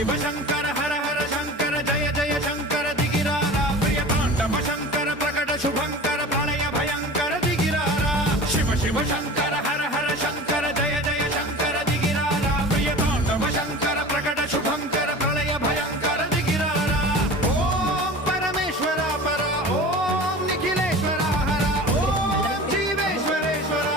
शिव शंकर हर हर शंकर जय जय शंकर दिगिरारा प्रिय तांडव शंकर प्रकट शुभंकर प्रणय भयंकर दिगिरारा शिव शिव शंकर हर हर शंकर जय जय शंकर दिगिरारा प्रिय तांडव शंकर प्रकट शुभंकर प्रणय भयंकर दिगिरारा ओम परमेश्वरा पर ओम निखिलेश्वरा हर ओम जीवेश्वरेश्वरा